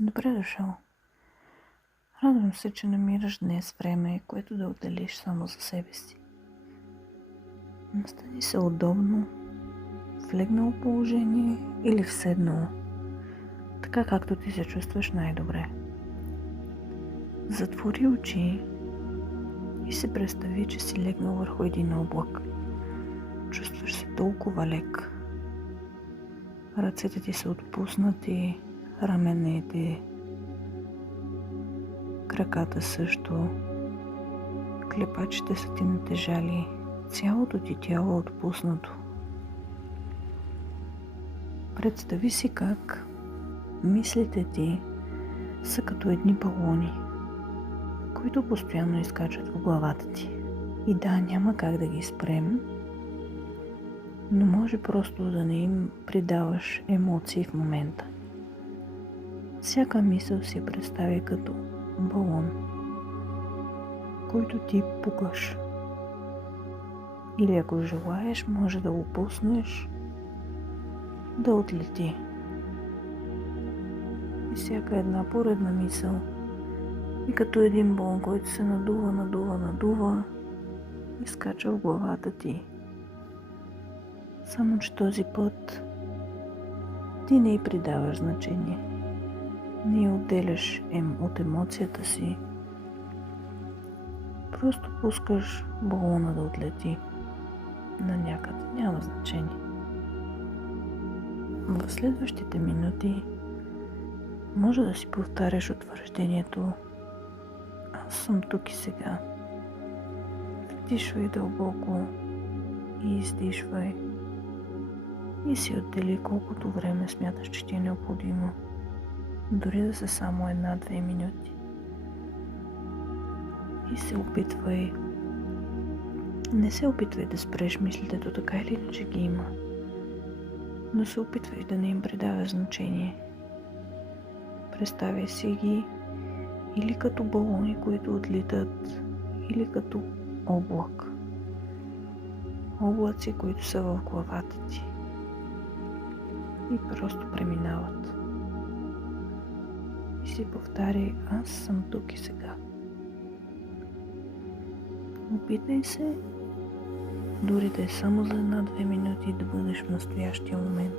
Добре дошъл. Радвам се, че намираш днес време, което да отделиш само за себе си. Настани се удобно, в легнало положение или в седнало, така както ти се чувстваш най-добре. Затвори очи и се представи, че си легнал върху един облак. Чувстваш се толкова лек. Ръцете ти са отпуснати, раменете, краката също, клепачите са ти натежали, цялото ти тяло е отпуснато. Представи си как мислите ти са като едни балони, които постоянно изкачат в главата ти. И да, няма как да ги спрем, но може просто да не им придаваш емоции в момента. Всяка мисъл си представя като балон, който ти пукаш. Или ако желаеш, може да го пуснеш да отлети. И всяка една поредна мисъл и като един балон, който се надува, изкача в главата ти. Само че този път ти не й придаваш значение. Не я отделяш от емоцията си. Просто пускаш балона да отлети на някъде. Няма значение. В следващите минути може да си повтаряш утвърждението: аз съм тук и сега. Вдишвай дълбоко и издишвай. И си отдели колкото време смяташ, че ти е необходимо. Дори да са само 1-2 минути. И се опитвай. Не се опитвай да спреш мислите, до така или иначе ги има. Но се опитвай да не им придаваш значение. Представяй си ги или като балони, които отлитат, или като облак. Облаци, които са в главата ти. И просто преминават. И си повтаряй: аз съм тук и сега. Опитай се, дори да е само за 1-2 минути, да бъдеш в настоящия момент.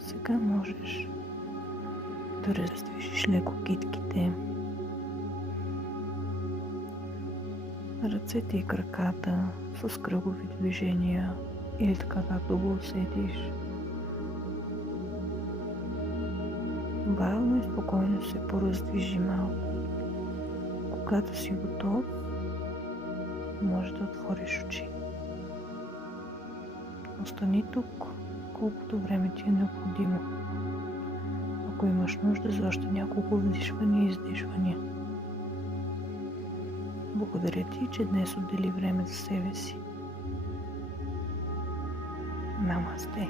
Сега можеш да раздвижиш леко китките, ръцете и краката с кръгови движения или така както го усетиш. бавно и спокойно се пораздвижи малко. Когато си готов, може да отвориш очи. Остани тук, колкото време ти е необходимо. Ако имаш нужда за още няколко вдишвания и издишвания. Благодаря ти, че днес отдели време за себе си. Намасте!